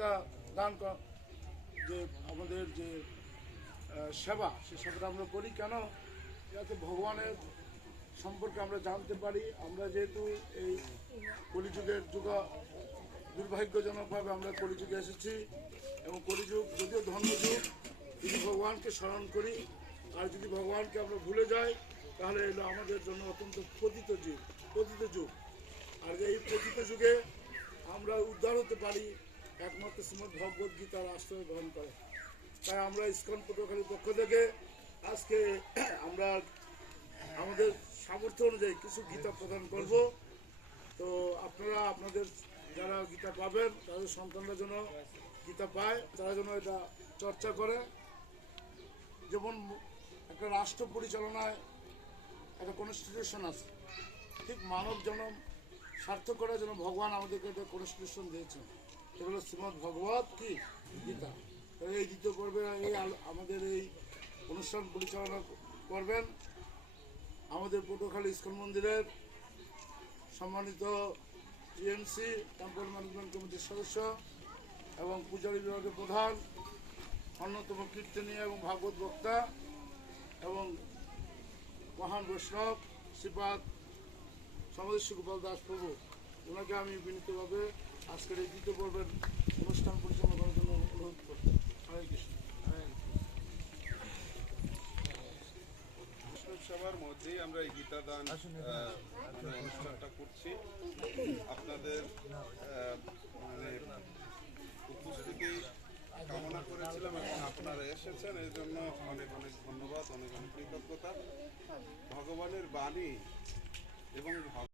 গীতা দান যে আমাদের যে সেবা, সে সেবাটা আমরা করি কেন? যাতে ভগবানের সম্পর্কে আমরা জানতে পারি। আমরা যেহেতু এই কলিযুগের দুর্ভাগ্যজনকভাবে আমরা কলিযুগে এসেছি, এবং কলিযুগ যদিও ধর্মযুগ, যদি ভগবানকে স্মরণ করি আর যদি ভগবানকে আমরা ভুলে যাই, তাহলে এলো আমাদের জন্য অত্যন্ত পতিত যুগ। আর এই পতিত যুগে আমরা উদ্ধার হতে পারি একমাত্র শ্রীমদ্ ভগবদ গীতার আশ্রয় গ্রহণ করে। তাই আমরা ইসকন পটুয়াখালীর পক্ষ থেকে আজকে আমরা আমাদের সামর্থ্য অনুযায়ী কিছু গীতা প্রদান করব। তো আপনারা আপনাদের যারা গীতা পাবেন, তাদের সন্তানরা যেন গীতা পায়, তারা যেন এটা চর্চা করে। যেমন একটা রাষ্ট্র পরিচালনায় একটা কনস্টিটিউশন আছে, ঠিক মানব জনম সার্থক করার জন্য ভগবান আমাদেরকে একটা কনস্টিটিউশন দিয়েছেন। এগুলো শ্রীমদ্ ভগবত কি গীতা। এই দ্বিতীয় পর্বে আমাদের এই অনুষ্ঠান পরিচালনা করবেন আমাদের পটুয়াখালী ইসকন মন্দিরের সম্মানিত টিএমসি টেম্পল ম্যানেজমেন্ট কমিটির সদস্য এবং পূজারী বিভাগের প্রধান, অন্যতম কীর্তনীয় এবং ভাগবত বক্তা এবং মহান বৈষ্ণব শ্রীপাদ সমদেশ্বর গোপাল দাস প্রভু। ওনাকে আমি বিনীতভাবে আজকের এই দ্বিতীয় পর্বের অনুষ্ঠান পরিচালনা করার জন্য অনুরোধ করছি। হরে কৃষ্ণ। সবার মধ্যেই আমরা এই গীতা দান অনুষ্ঠানটা করছি। আপনাদের মানে উপস্থিতি কামনা করেছিলাম এবং আপনারা এসেছেন, এই জন্য অনেক অনেক ধন্যবাদ, অনেক অনেক কৃতজ্ঞতা। ভগবানের বাণী এবং